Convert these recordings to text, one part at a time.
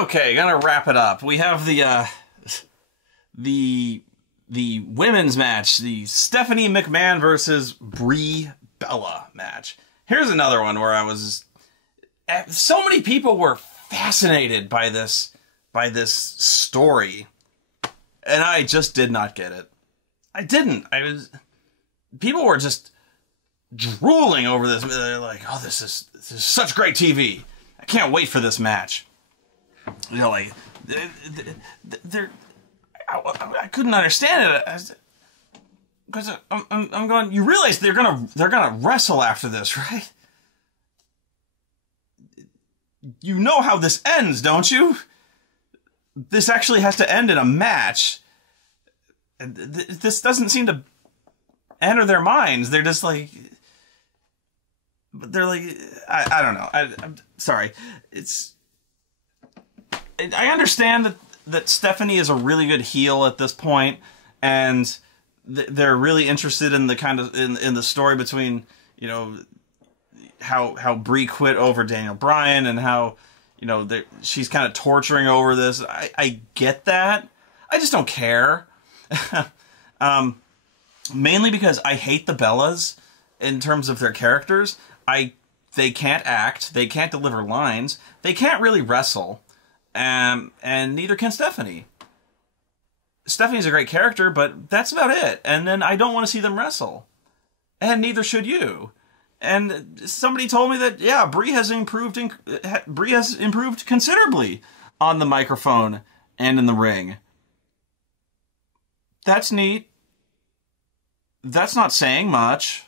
Okay, gonna wrap it up. We have the women's match, the Stephanie McMahon versus Brie Bella match. Here's another one where I was... So many people were fascinated by this story, and I just did not get it. I didn't. People were just drooling over this. They're like, "Oh, this is such great TV. I can't wait for this match." You know, like I couldn't understand it because I'm going. You realize they're gonna wrestle after this, right? You know how this ends, don't you? This actually has to end in a match. This doesn't seem to enter their minds. They're just like, I don't know. I'm sorry. I understand that Stephanie is a really good heel at this point, and they're really interested in the kind of in the story between, you know, how Brie quit over Daniel Bryan and how, you know, she's kind of torturing over this. I get that. I just don't care. Mainly because I hate the Bellas in terms of their characters. They can't act. They can't deliver lines. They can't really wrestle. And neither can Stephanie. Stephanie's a great character, but that's about it. And then I don't want to see them wrestle. And neither should you. And somebody told me that, yeah, Brie has improved considerably on the microphone and in the ring. That's neat. That's not saying much.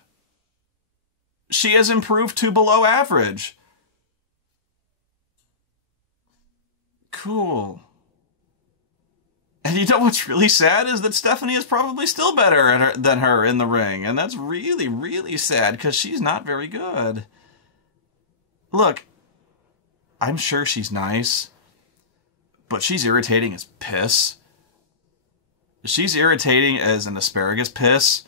She has improved to below average. Cool. And you know what's really sad is that Stephanie is probably still better than her in the ring. And that's really, really sad because she's not very good. Look, I'm sure she's nice, but she's irritating as piss. She's irritating as an asparagus piss.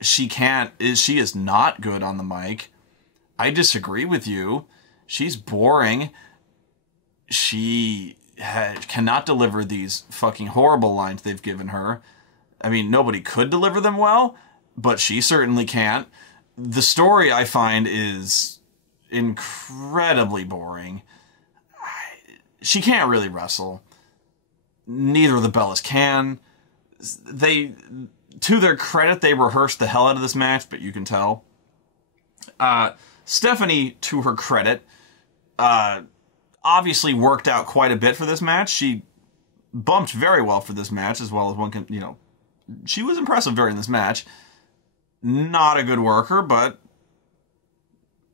She is not good on the mic. I disagree with you. She's boring. She cannot deliver these fucking horrible lines they've given her. I mean, nobody could deliver them well, but she certainly can't. The story, I find, is incredibly boring. She can't really wrestle. Neither of the Bellas can. To their credit, they rehearsed the hell out of this match, but you can tell. Stephanie, to her credit, obviously worked out quite a bit for this match. She bumped very well for this match, as well as one can, you know, she was impressive during this match. Not a good worker, but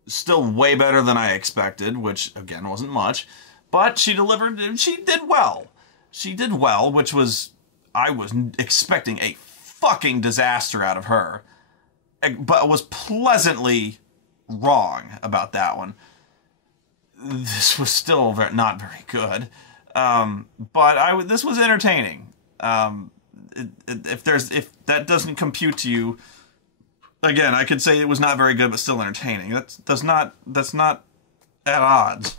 still way better than I expected, which, again, wasn't much. But she delivered, she did well. She did well, which was, I was expecting a fucking disaster out of her. But I was pleasantly wrong about that one. This was still not very good. But this was entertaining. If that doesn't compute to you, again, I could say it was not very good, but still entertaining. That's not at odds.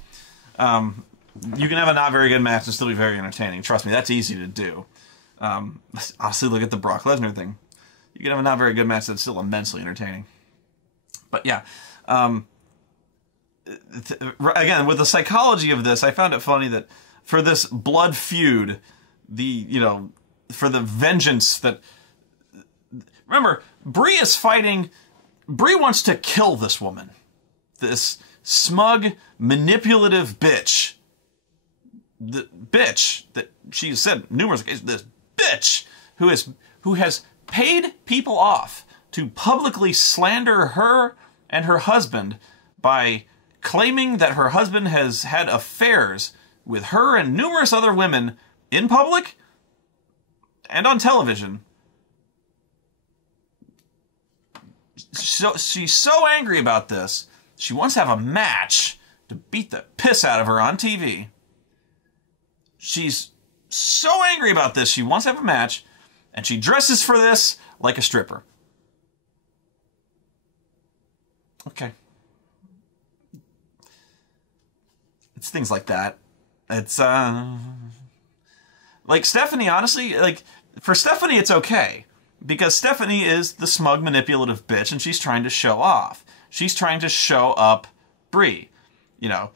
You can have a not very good match and still be very entertaining. Trust me, that's easy to do. Honestly, look at the Brock Lesnar thing. You can have a not very good match that's still immensely entertaining. But yeah, again, with the psychology of this, I found it funny that for this blood feud, for the vengeance that... Remember, Brie is fighting... Brie wants to kill this woman. This smug, manipulative bitch. The bitch that she said numerous occasions, this bitch who has paid people off to publicly slander her and her husband by claiming that her husband has had affairs with her and numerous other women in public and on television. So she's so angry about this, she wants to have a match to beat the piss out of her on TV. She's so angry about this, she wants to have a match, and she dresses for this like a stripper. Okay. It's things like that. It's, like, Stephanie, honestly, like, for Stephanie, it's okay. Because Stephanie is the smug, manipulative bitch, and she's trying to show off. She's trying to show up Brie, you know.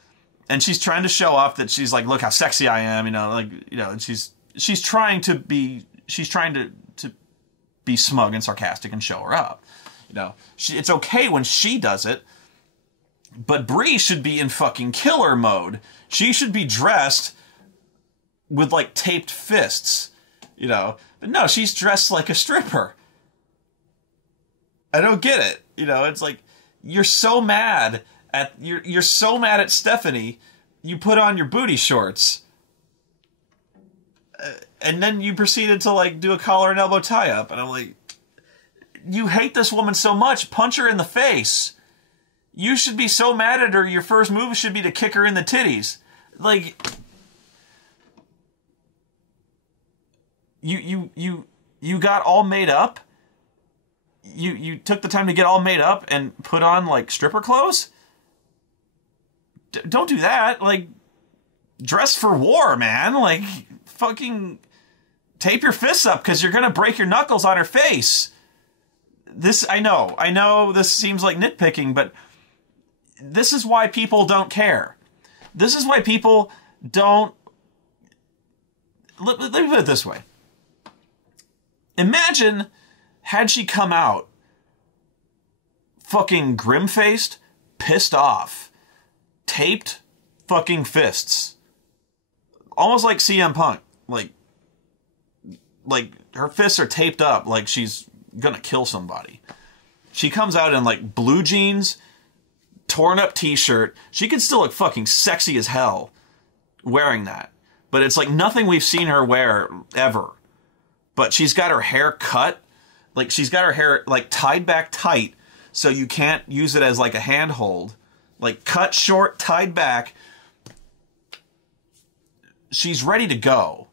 And she's trying to show off that she's like, look how sexy I am, you know, like, you know, and she's trying to be smug and sarcastic and show her up. You know, it's okay when she does it, but Brie should be in fucking killer mode. She should be dressed with, like, taped fists, you know. But no, she's dressed like a stripper. I don't get it. You know, it's like, you're so mad at Stephanie, you put on your booty shorts. And then you proceeded to, like, do a collar and elbow tie-up. And I'm like, you hate this woman so much, punch her in the face. You should be so mad at her, your first move should be to kick her in the titties. Like, you got all made up? You took the time to get all made up and put on, like, stripper clothes? Don't do that. Like, dress for war, man. Like, fucking tape your fists up because you're going to break your knuckles on her face. I know this seems like nitpicking, but this is why people don't care. This is why people don't... Let me put it this way. Imagine had she come out fucking grim-faced, pissed off, taped fucking fists. Almost like CM Punk. Like her fists are taped up like she's gonna kill somebody. She comes out in, like, blue jeans, torn up t-shirt. She could still look fucking sexy as hell wearing that. But it's like nothing we've seen her wear ever. But she's got her hair cut. Like, she's got her hair, like, tied back tight so you can't use it as, like, a handhold. Like, cut short, tied back. She's ready to go.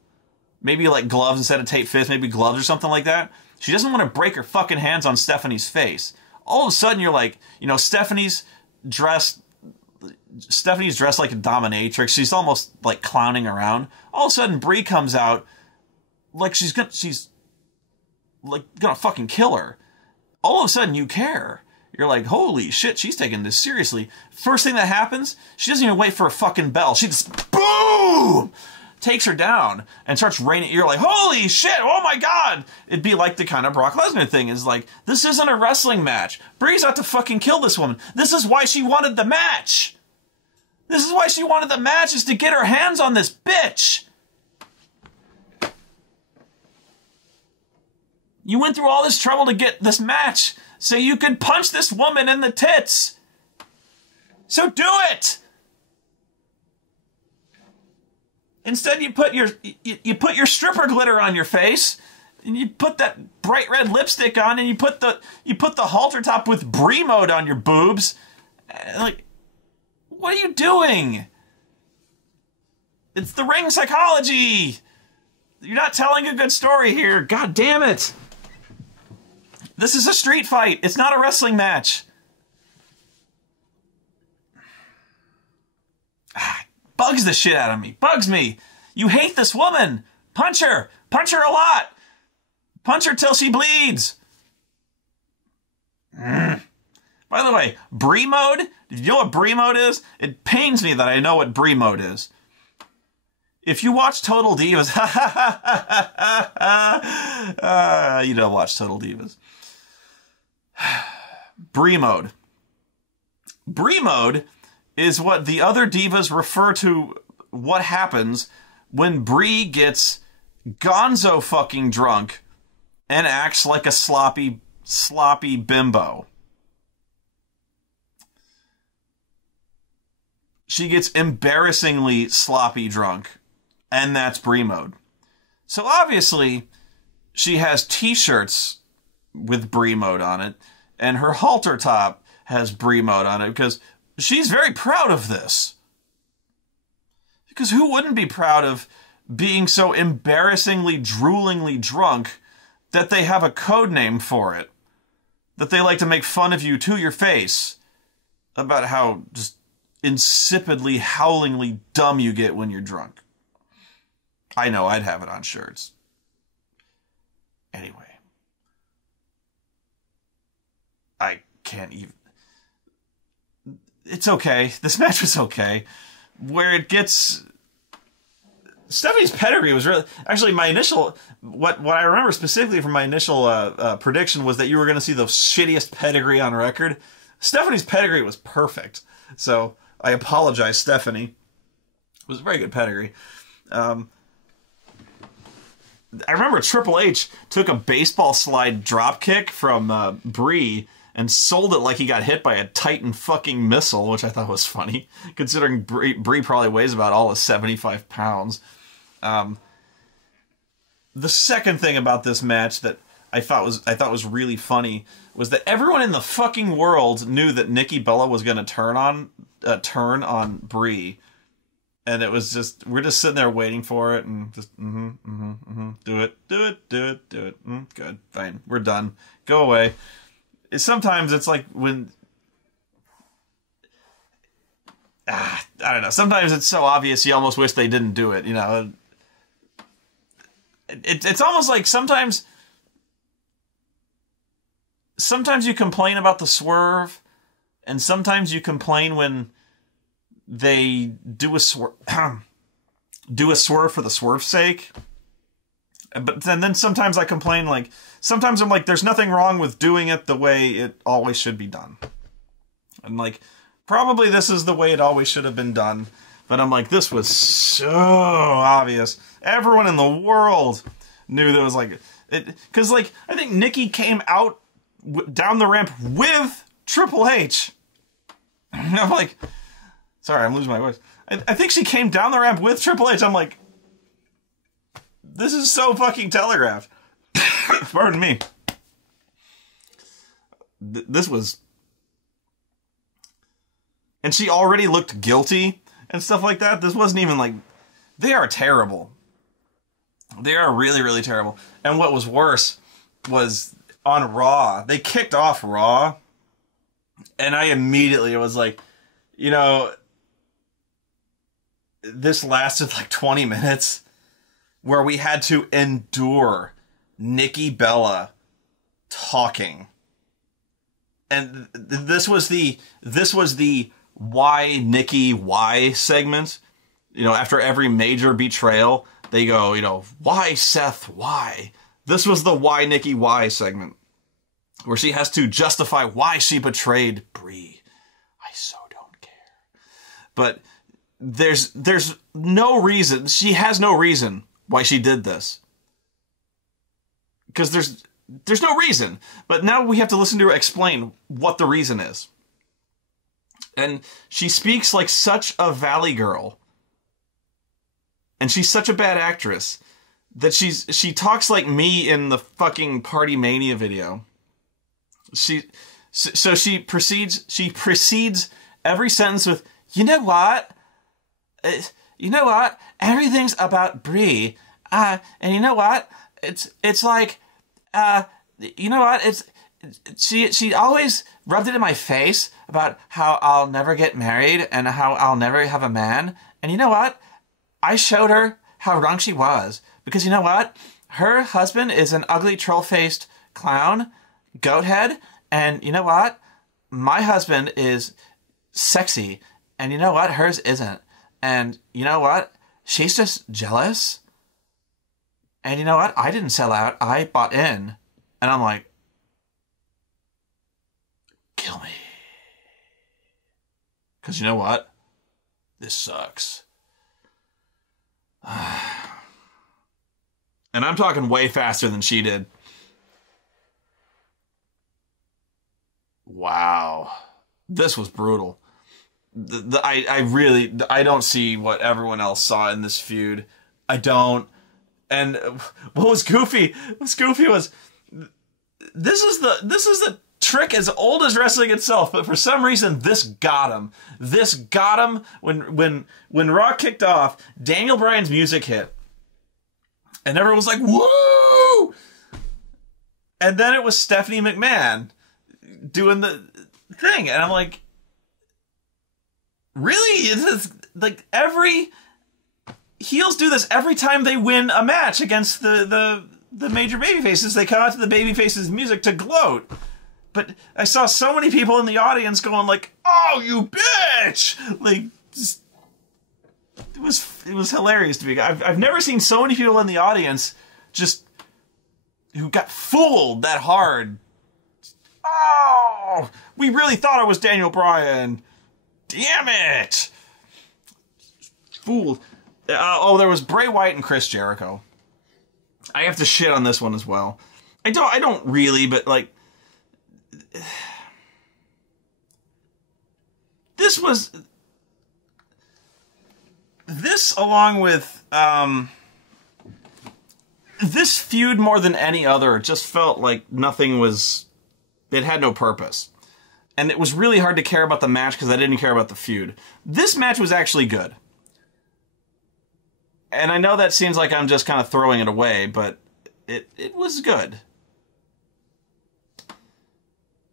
Maybe, like, gloves instead of taped fists. Maybe gloves or something like that. She doesn't want to break her fucking hands on Stephanie's face. All of a sudden, you're like, you know, Stephanie's dressed like a dominatrix. She's almost, like, clowning around. All of a sudden, Brie comes out like she's like gonna fucking kill her. All of a sudden, you care. You're like, holy shit, she's taking this seriously. First thing that happens, she doesn't even wait for a fucking bell. She just, boom! Takes her down and starts raining. You're like, holy shit, oh my god! It'd be like the kind of Brock Lesnar thing. Is like, this isn't a wrestling match. Brie's out to fucking kill this woman. This is why she wanted the match. This is why she wanted the match, is to get her hands on this bitch. You went through all this trouble to get this match so you could punch this woman in the tits. So do it! Instead, you put your stripper glitter on your face, and you put that bright red lipstick on, and you put the halter top with Brie mode on your boobs. Like, what are you doing? It's the ring psychology. You're not telling a good story here. God damn it. This is a street fight. It's not a wrestling match. Bugs the shit out of me. Bugs me. You hate this woman. Punch her. Punch her a lot. Punch her till she bleeds. By the way, Brie mode? Did you know what Brie mode is? It pains me that I know what Brie mode is. If you watch Total Divas, you don't watch Total Divas. Brie mode. Brie mode is what the other divas refer to what happens when Brie gets gonzo fucking drunk and acts like a sloppy bimbo. She gets embarrassingly sloppy drunk, and that's Brie mode. So obviously, she has t-shirts with Brie mode on it, and her halter top has Brie mode on it, because she's very proud of this. Because who wouldn't be proud of being so embarrassingly, droolingly drunk that they have a code name for it? That they like to make fun of you to your face about how just insipidly, howlingly dumb you get when you're drunk. I know, I'd have it on shirts. Anyway. I can't even... It's okay. This match was okay. Where it gets... Stephanie's pedigree was really... Actually, my initial... What I remember specifically from my initial prediction was that you were going to see the shittiest pedigree on record. Stephanie's pedigree was perfect. So, I apologize, Stephanie. It was a very good pedigree. I remember Triple H took a baseball slide dropkick from Brie and sold it like he got hit by a Titan fucking missile, which I thought was funny, considering Brie probably weighs about all of 75 pounds. The second thing about this match that I thought was really funny was that everyone in the fucking world knew that Nikki Bella was going to turn on Brie. And it was just, we're just sitting there waiting for it, and just, do it, good, fine, we're done, go away. Sometimes it's like when, I don't know, sometimes it's so obvious you almost wish they didn't do it, you know. It's almost like sometimes you complain about the swerve, and sometimes you complain when they do a swerve for the swerve's sake. But then sometimes I complain, like, sometimes I'm like, there's nothing wrong with doing it the way it always should be done. And like, probably this is the way it always should have been done. But I'm like, this was so obvious. Everyone in the world knew that it was like, because like, I think Nikki came out down the ramp with Triple H. And I'm like, sorry, I'm losing my voice. I think she came down the ramp with Triple H. I'm like, this is so fucking telegraphed. Pardon me. This was... And she already looked guilty and stuff like that. This wasn't even like... They are terrible. They are really, really terrible. And what was worse was on Raw. They kicked off Raw. And I immediately was like, you know... This lasted like 20 minutes where we had to endure Nikki Bella talking. And this was the why Nikki why segment. You know, after every major betrayal, they go, you know, why Seth, why? This was the why Nikki why segment where she has to justify why she betrayed Brie. I so don't care. But there's no reason. She has no reason why she did this. Because there's no reason. But now we have to listen to her explain what the reason is. And she speaks like such a valley girl. And she's such a bad actress that she talks like me in the fucking Party Mania video. She proceeds every sentence with, you know what? Everything's about Brie. And you know what? It's like, you know what? She always rubbed it in my face about how I'll never get married and how I'll never have a man. And you know what? I showed her how wrong she was. Because you know what? Her husband is an ugly troll-faced clown, goat head. And you know what? My husband is sexy. And you know what? Hers isn't. And you know what? She's just jealous. And you know what? I didn't sell out. I bought in. And I'm like, kill me. Because you know what? This sucks. And I'm talking way faster than she did. Wow. This was brutal. I don't see what everyone else saw in this feud. I don't. And what was goofy? What's goofy was this is the trick as old as wrestling itself, but for some reason this got him. This got him when Raw kicked off, Daniel Bryan's music hit. And everyone was like, woo! And then it was Stephanie McMahon doing the thing. And I'm like, Really? It's like every heels do this every time they win a match against the major babyfaces. They come out to the babyfaces' music to gloat. But I saw so many people in the audience going like, "Oh, you bitch!" Like, just, it was hilarious to me. I've never seen so many people in the audience just who got fooled that hard. Oh, we really thought it was Daniel Bryan. Damn it! Fooled. Oh, there was Bray Wyatt and Chris Jericho. I have to shit on this one as well. I don't really, but like, this along with this feud more than any other just felt like nothing was. It had no purpose. And it was really hard to care about the match because I didn't care about the feud. This match was actually good. And I know that seems like I'm just kind of throwing it away, but it was good.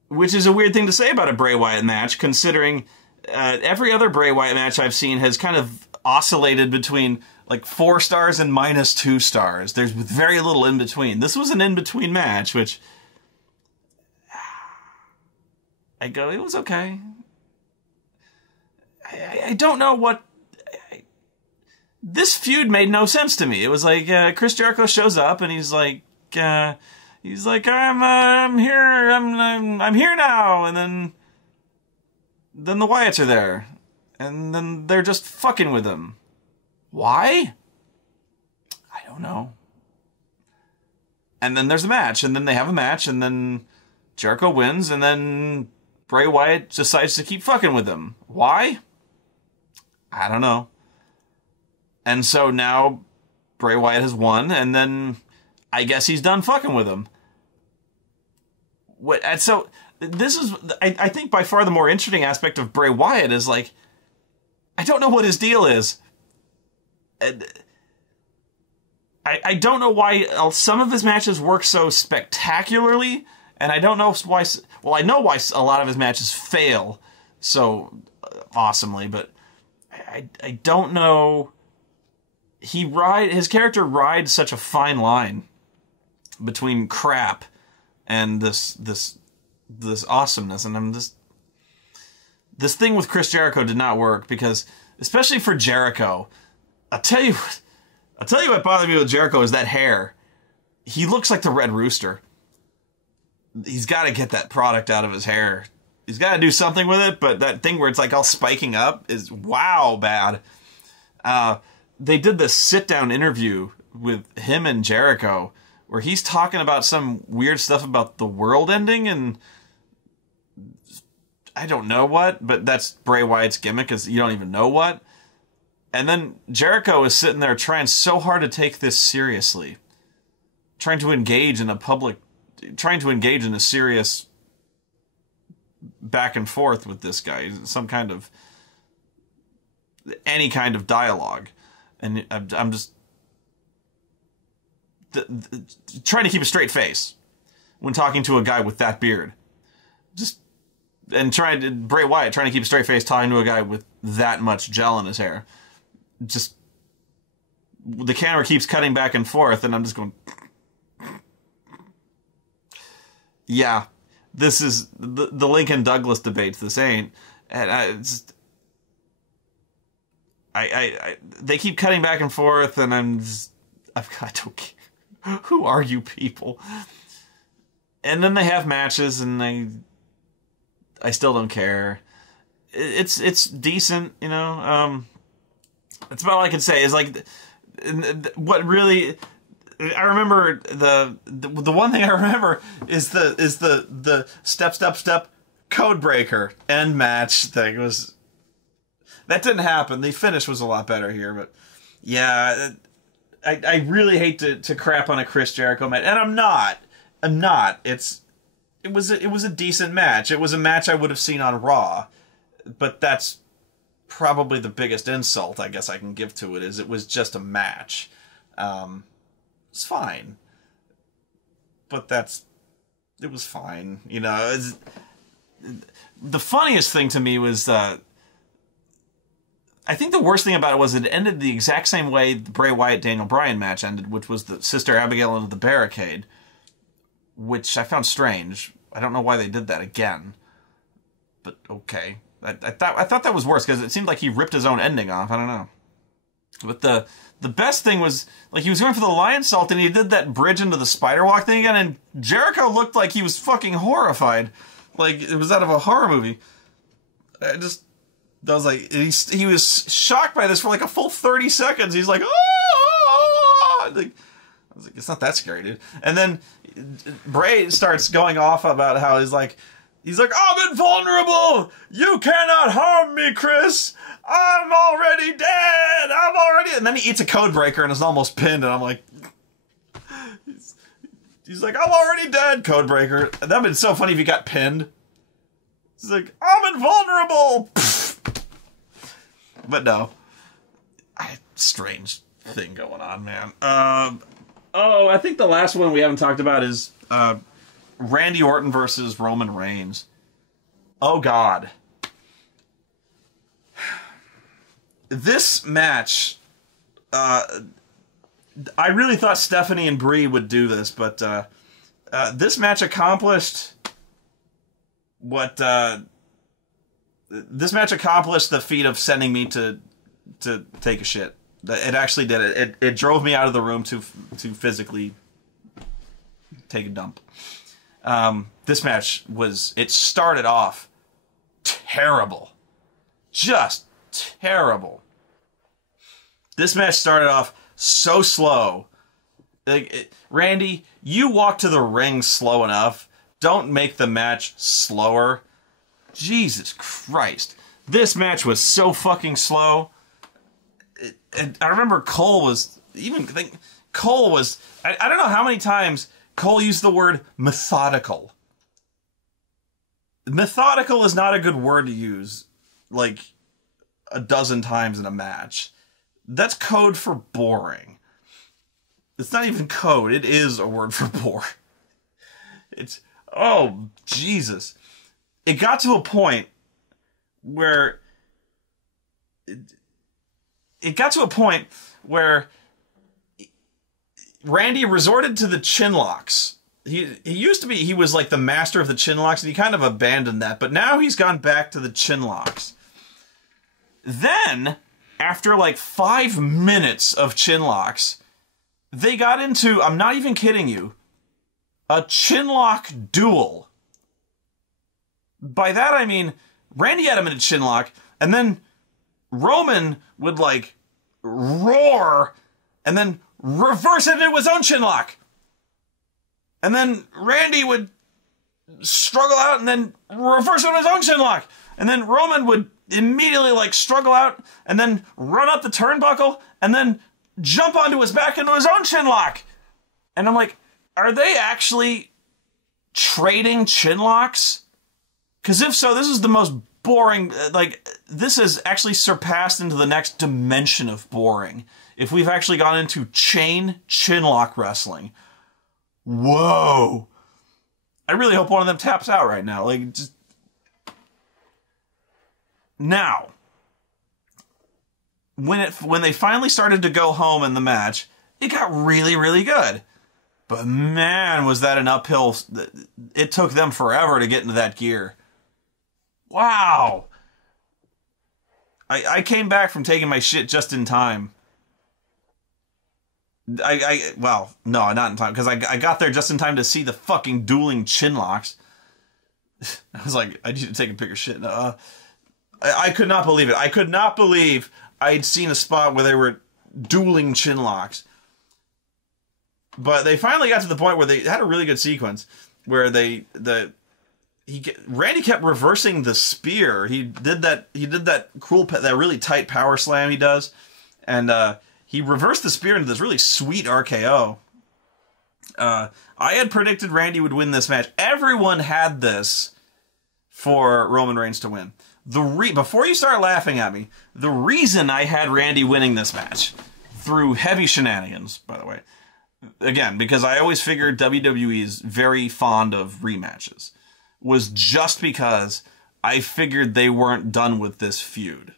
Which is a weird thing to say about a Bray Wyatt match, considering every other Bray Wyatt match I've seen has kind of oscillated between like 4 stars and -2 stars. There's very little in between. This was an in-between match, which I go, it was okay. I don't know what. This feud made no sense to me. It was like Chris Jericho shows up and he's like, I'm here, I'm here now, and then the Wyatts are there, and then they're just fucking with him. Why? I don't know. And then there's a match, and then they have a match, and then Jericho wins, and then Bray Wyatt decides to keep fucking with him. Why? I don't know. And so now Bray Wyatt has won, and then I guess he's done fucking with him. And so this is, I think, by far the more interesting aspect of Bray Wyatt is like, I don't know what his deal is. I don't know why some of his matches work so spectacularly, and I don't know why. Well, I know why a lot of his matches fail so awesomely, but I don't know. His character rides such a fine line between crap and this awesomeness, and this thing with Chris Jericho did not work because, especially for Jericho, I'll tell you what bothered me with Jericho is that hair. He looks like the Red Rooster. He's got to get that product out of his hair. He's got to do something with it, but that thing where it's like all spiking up is wow bad. They did this sit-down interview with him and Jericho where he's talking about some weird stuff about the world ending and I don't know what, but that's Bray Wyatt's gimmick is you don't even know what. And then Jericho is sitting there trying so hard to take this seriously. Trying to engage in a serious back and forth with this guy. Any kind of dialogue. And I'm just trying to keep a straight face when talking to a guy with that beard. Bray Wyatt trying to keep a straight face talking to a guy with that much gel in his hair. Just, the camera keeps cutting back and forth, and I'm just going, yeah, this is the Lincoln Douglas debates. This ain't, and they keep cutting back and forth, and I don't care. Who are you people? And then they have matches, and I still don't care. It's decent, you know. That's about all I can say. Is like, what really, I remember the one thing I remember is the step code breaker end match thing was. That didn't happen. The finish was a lot better here, but yeah, I really hate to crap on a Chris Jericho match, and I'm not. It was a decent match. It was a match I would have seen on Raw, but that's probably the biggest insult I guess I can give to it is it was just a match. It's fine, but it was fine. You know, the funniest thing to me was I think the worst thing about it was it ended the exact same way the Bray Wyatt-Daniel Bryan match ended, which was the Sister Abigail into the barricade, which I found strange. I don't know why they did that again, but okay. I thought that was worse because it seemed like he ripped his own ending off. I don't know. But the best thing was, like, he was going for the lion salt and he did that bridge into the spider walk thing again, and Jericho looked like he was fucking horrified. Like it was out of a horror movie. I was like, he was shocked by this for like a full 30 seconds. He's like, oh! I was like, it's not that scary, dude. And then Bray starts going off about how he's like, I'm invulnerable! You cannot harm me, Chris! I'm already dead! And then he eats a code breaker and is almost pinned, and I'm like, he's like, I'm already dead, code breaker. That'd have been so funny if he got pinned. He's like, I'm invulnerable! But no. Strange thing going on, man. I think the last one we haven't talked about is Randy Orton versus Roman Reigns. Oh, God. This match, I really thought Stephanie and Brie would do this, but this match accomplished what... This match accomplished the feat of sending me to take a shit. It actually did it. It drove me out of the room to physically take a dump. This match it started off terrible. Just terrible. This match started off so slow. Randy, you walk to the ring slow enough. Don't make the match slower. Jesus Christ. This match was so fucking slow. And I remember Cole was... I don't know how many times Cole used the word methodical. Methodical is not a good word to use, like, a dozen times in a match. That's code for boring. It's not even code. It is a word for boring. It's... Oh, Jesus. It got to a point where... It got to a point where Randy resorted to the chin locks. He used to be, he was like the master of the chin locks, and he kind of abandoned that, but now he's gone back to the chin locks. Then, after like 5 minutes of chin locks, they got into, I'm not even kidding you, a chin lock duel. By that I mean, Randy had him in a chin lock, and then Roman would like roar and then reverse it into his own chin lock. And then Randy would struggle out and then reverse it into his own chin lock. And then Roman would immediately like struggle out and then run up the turnbuckle and then jump onto his back into his own chin lock. And I'm like, are they actually trading chin locks? Because if so, this is the most boring, like, this has actually surpassed into the next dimension of boring. If we've actually gone into chain chinlock wrestling. Whoa. I really hope one of them taps out right now. Like, just... Now, when they finally started to go home in the match, it got really, really good. But man, was that an uphill... It took them forever to get into that gear. Wow. I came back from taking my shit just in time. Well, no, not in time, because I got there just in time to see the fucking dueling chinlocks. I was like, I need to take a bigger shit. I could not believe it. I could not believe I'd seen a spot where they were dueling chinlocks. But they finally got to the point where they had a really good sequence where Randy kept reversing the spear. He did that cool, that really tight power slam he does, and he reversed the spear into this really sweet RKO. I had predicted Randy would win this match. Everyone had this for Roman Reigns to win. Before you start laughing at me, the reason I had Randy winning this match, through heavy shenanigans, by the way, again, because I always figured WWE is very fond of rematches, was just because I figured they weren't done with this feud.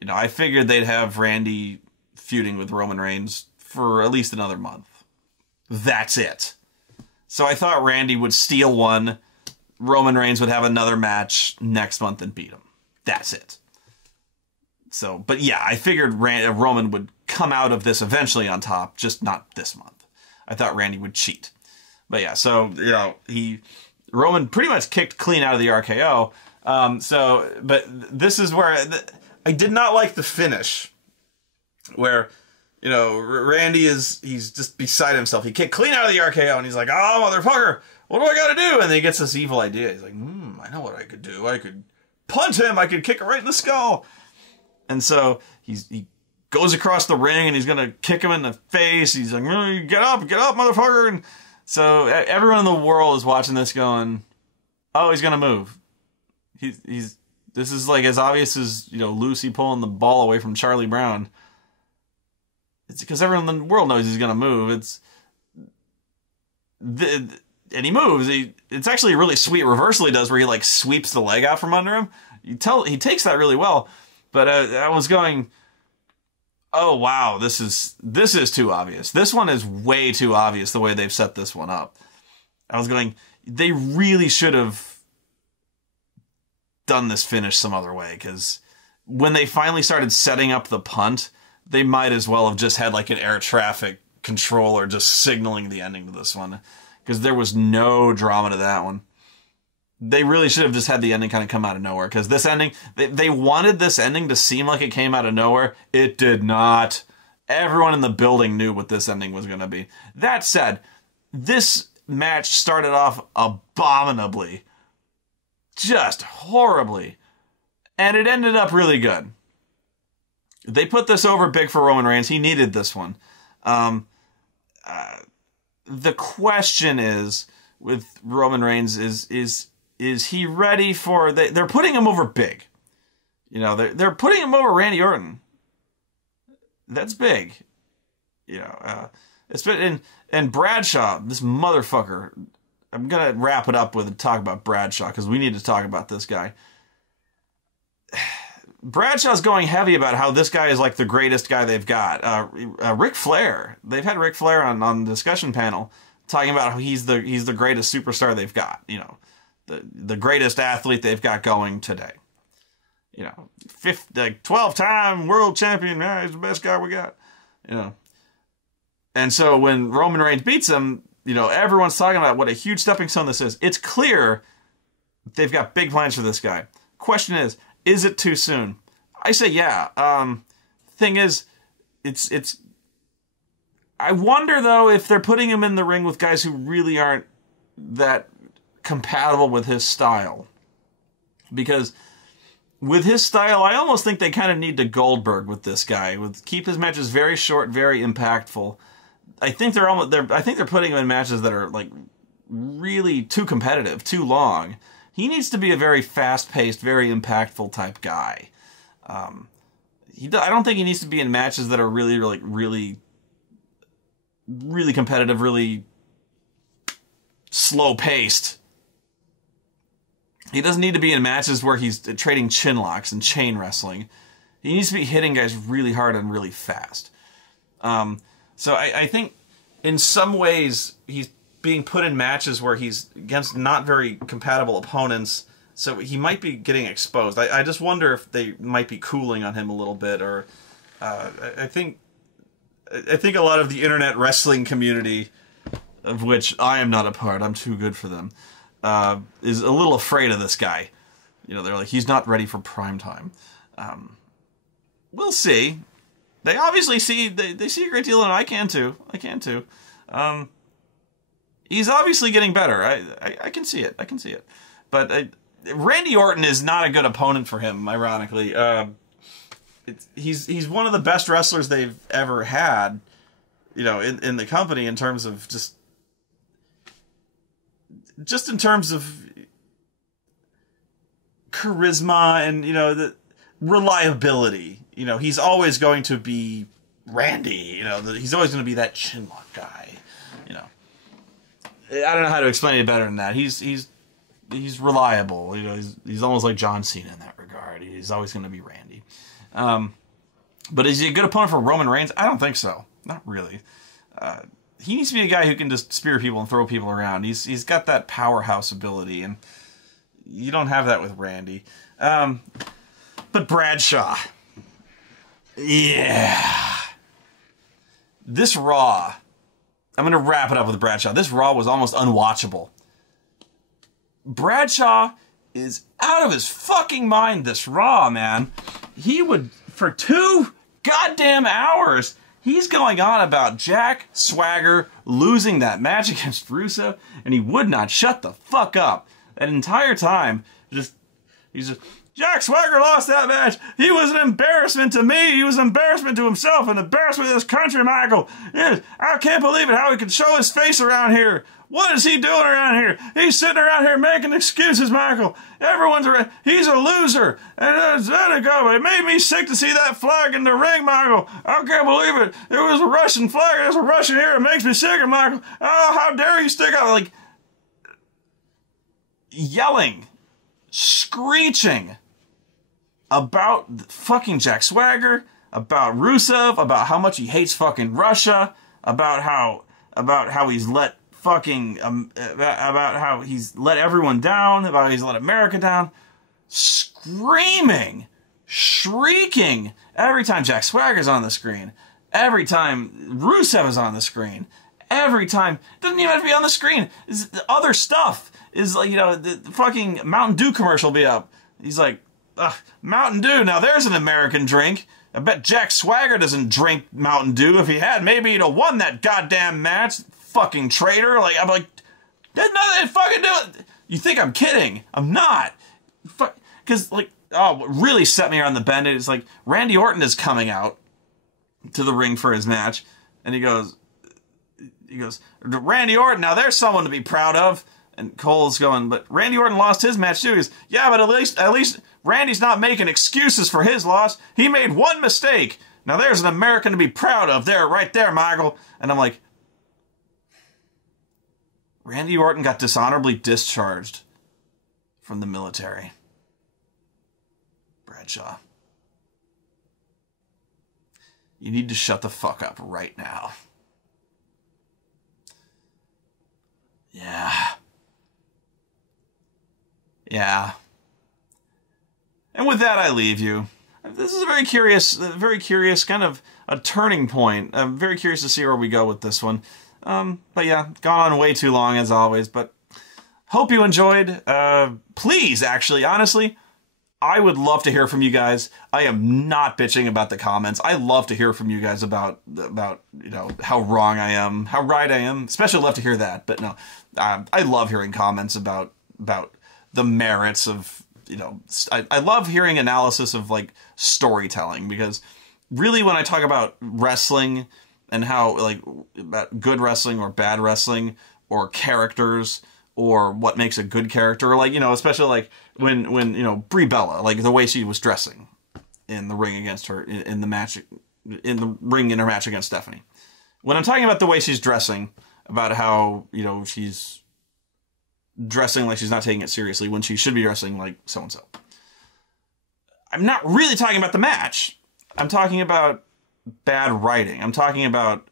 You know, I figured they'd have Randy feuding with Roman Reigns for at least another month. That's it. So I thought Randy would steal one, Roman Reigns would have another match next month and beat him. That's it. So, but yeah, I figured Roman would come out of this eventually on top, just not this month. I thought Randy would cheat. But yeah, so, you know, Roman pretty much kicked clean out of the RKO. But this is where I did not like the finish where, you know, Randy he's just beside himself. He kicked clean out of the RKO and he's like, oh, motherfucker, what do I got to do? And then he gets this evil idea. He's like, I know what I could do. I could punch him. I could kick him right in the skull. And so he goes across the ring and he's going to kick him in the face. He's like, get up, motherfucker. And so everyone in the world is watching this going, oh, he's going to move. This is like as obvious as, you know, Lucy pulling the ball away from Charlie Brown. It's because everyone in the world knows he's going to move. And he moves. It's actually a really sweet reversal he does where he like sweeps the leg out from under him. He takes that really well. But I was going, oh wow, this is too obvious. This one is way too obvious the way they've set this one up. I was going, they really should have done this finish some other way, because when they finally started setting up the punt, they might as well have just had like an air traffic controller just signaling the ending to this one, because there was no drama to that one. They really should have just had the ending kind of come out of nowhere, because this ending, they wanted this ending to seem like it came out of nowhere. It did not. Everyone in the building knew what this ending was going to be. That said, this match started off abominably. Just horribly. And it ended up really good. They put this over big for Roman Reigns. He needed this one. The question is, with Roman Reigns, is he ready for... They're putting him over big. You know, they're putting him over Randy Orton. That's big. You know, and Bradshaw, this motherfucker. I'm going to wrap it up with a talk about Bradshaw, because we need to talk about this guy. Bradshaw's going heavy about how this guy is like the greatest guy they've got. Ric Flair. They've had Ric Flair on the discussion panel talking about how he's the greatest superstar they've got. You know, the greatest athlete they've got going today. You know, 12-time world champion. He's the best guy we got. You know, and so when Roman Reigns beats him, you know, everyone's talking about what a huge stepping stone this is. It's clear they've got big plans for this guy. Question is it too soon? I say yeah. Thing is, it's. I wonder though if they're putting him in the ring with guys who really aren't that compatible with his style, because with his style, I almost think they kind of need to Goldberg with this guy. Keep his matches very short, very impactful. I think they're putting him in matches that are like really too competitive, too long. He needs to be a very fast-paced, very impactful type guy. I don't think he needs to be in matches that are really, like, really, really competitive, really slow-paced. He doesn't need to be in matches where he's trading chin locks and chain wrestling. He needs to be hitting guys really hard and really fast. So I think in some ways he's being put in matches where he's against not very compatible opponents, so he might be getting exposed. I just wonder if they might be cooling on him a little bit, or I think a lot of the internet wrestling community, of which I am not a part, I'm too good for them, is a little afraid of this guy. You know, they're like, he's not ready for prime time. We'll see. They obviously see they see a great deal, and I can too. He's obviously getting better. I can see it. But Randy Orton is not a good opponent for him, ironically. He's one of the best wrestlers they've ever had, you know, in the company, in terms of just in terms of charisma and, you know, the reliability. You know, he's always going to be Randy. You know, he's always going to be that chin lock guy. You know, I don't know how to explain it better than that. He's reliable. You know, he's almost like John Cena in that regard. He's always going to be Randy. But is he a good opponent for Roman Reigns? I don't think so. Not really. He needs to be a guy who can just spear people and throw people around. He's got that powerhouse ability, and you don't have that with Randy. But Bradshaw. Yeah. This Raw, I'm going to wrap it up with Bradshaw. This Raw was almost unwatchable. Bradshaw is out of his fucking mind this Raw, man. He would, for 2 goddamn hours, he's going on about Jack Swagger losing that match against Rusev, and he would not shut the fuck up. That entire time, he's just, Jack Swagger lost that match. He was an embarrassment to me. He was an embarrassment to himself, an embarrassment to this country, Michael. Yes, I can't believe it, how he could show his face around here. What is he doing around here? He's sitting around here making excuses, Michael. Everyone's around. He's a loser. And let it go. It made me sick to see that flag in the ring, Michael. I can't believe it. It was a Russian flag. There's a Russian here. It makes me sick, Michael. Oh, how dare you stick out, like, yelling, screeching about fucking Jack Swagger, about Rusev, about how much he hates fucking Russia, about how he's let fucking about how he's let everyone down, about how he's let America down, screaming, shrieking every time Jack Swagger's on the screen, every time Rusev is on the screen, every time, doesn't even have to be on the screen, it's other stuff is like, you know, the fucking Mountain Dew commercial will be up. He's like, ugh, Mountain Dew, now there's an American drink. I bet Jack Swagger doesn't drink Mountain Dew. If he had, maybe he'd have won that goddamn match. Fucking traitor. Like, I'm like, there's nothing to fucking do it. You think I'm kidding? I'm not. Because, like, oh, what really set me on the bend is, like, Randy Orton is coming out to the ring for his match, and he goes, Randy Orton, now there's someone to be proud of. And Cole's going, but Randy Orton lost his match too. He goes, yeah, but at least Randy's not making excuses for his loss. He made one mistake. Now there's an American to be proud of there, right there, Michael. And I'm like, Randy Orton got dishonorably discharged from the military. Bradshaw. You need to shut the fuck up right now. Yeah. Yeah. And with that, I leave you. This is a very curious kind of a turning point. I'm very curious to see where we go with this one. But yeah, gone on way too long as always, but hope you enjoyed. Please, actually, honestly, I would love to hear from you guys. I am not bitching about the comments. I love to hear from you guys about you know, how wrong I am, how right I am. Especially love to hear that, but no, I love hearing comments about the merits of, you know, I love hearing analysis of, like, storytelling, because really when I talk about wrestling and how, like, about good wrestling or bad wrestling or characters or what makes a good character, or, like, you know, especially like when you know, Brie Bella, like the way she was dressing in the ring against her in the match, in the ring in her match against Stephanie. When I'm talking about the way she's dressing, about how, you know, she's dressing like she's not taking it seriously when she should be dressing like so-and-so, I'm not really talking about the match. I'm talking about bad writing. I'm talking about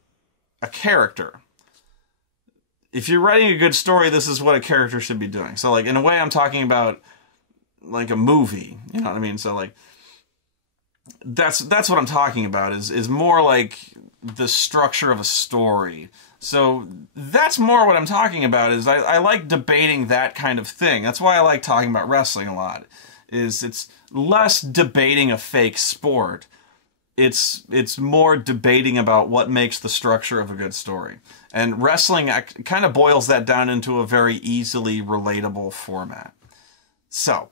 a character. If you're writing a good story, this is what a character should be doing. So, like, in a way, I'm talking about, like, a movie. You know what I mean? So, like, that's what I'm talking about, is more like the structure of a story. So that's more what I'm talking about, is I like debating that kind of thing. That's why I like talking about wrestling a lot. It's less debating a fake sport. It's more debating about what makes the structure of a good story. And wrestling kind of boils that down into a very easily relatable format. So,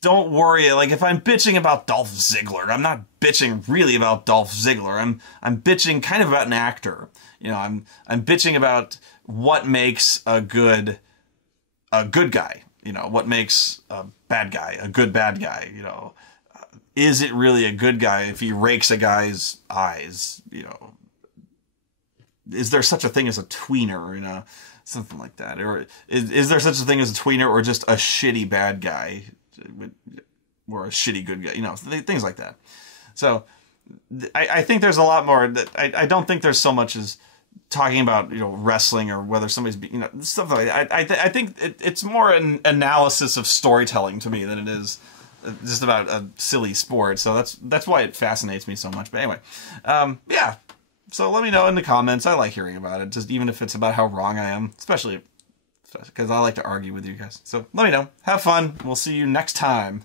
don't worry, like, if I'm bitching about Dolph Ziggler, I'm not bitching really about Dolph Ziggler. I'm bitching kind of about an actor. You know, I'm bitching about what makes a good guy. You know, what makes a bad guy a good bad guy. You know, is it really a good guy if he rakes a guy's eyes? You know, is there such a thing as a tweener? You know, something like that. Or is there such a thing as a tweener, or just a shitty bad guy? or a shitty good guy, you know, things like that. So I think there's a lot more that I don't think there's so much as talking about, you know, wrestling or whether somebody's, you know, stuff like that. I think it's more an analysis of storytelling to me than it is just about a silly sport. So that's why it fascinates me so much. But anyway, yeah. So let me know in the comments. I like hearing about it, just even if it's about how wrong I am, especially because I like to argue with you guys. So let me know. Have fun. We'll see you next time.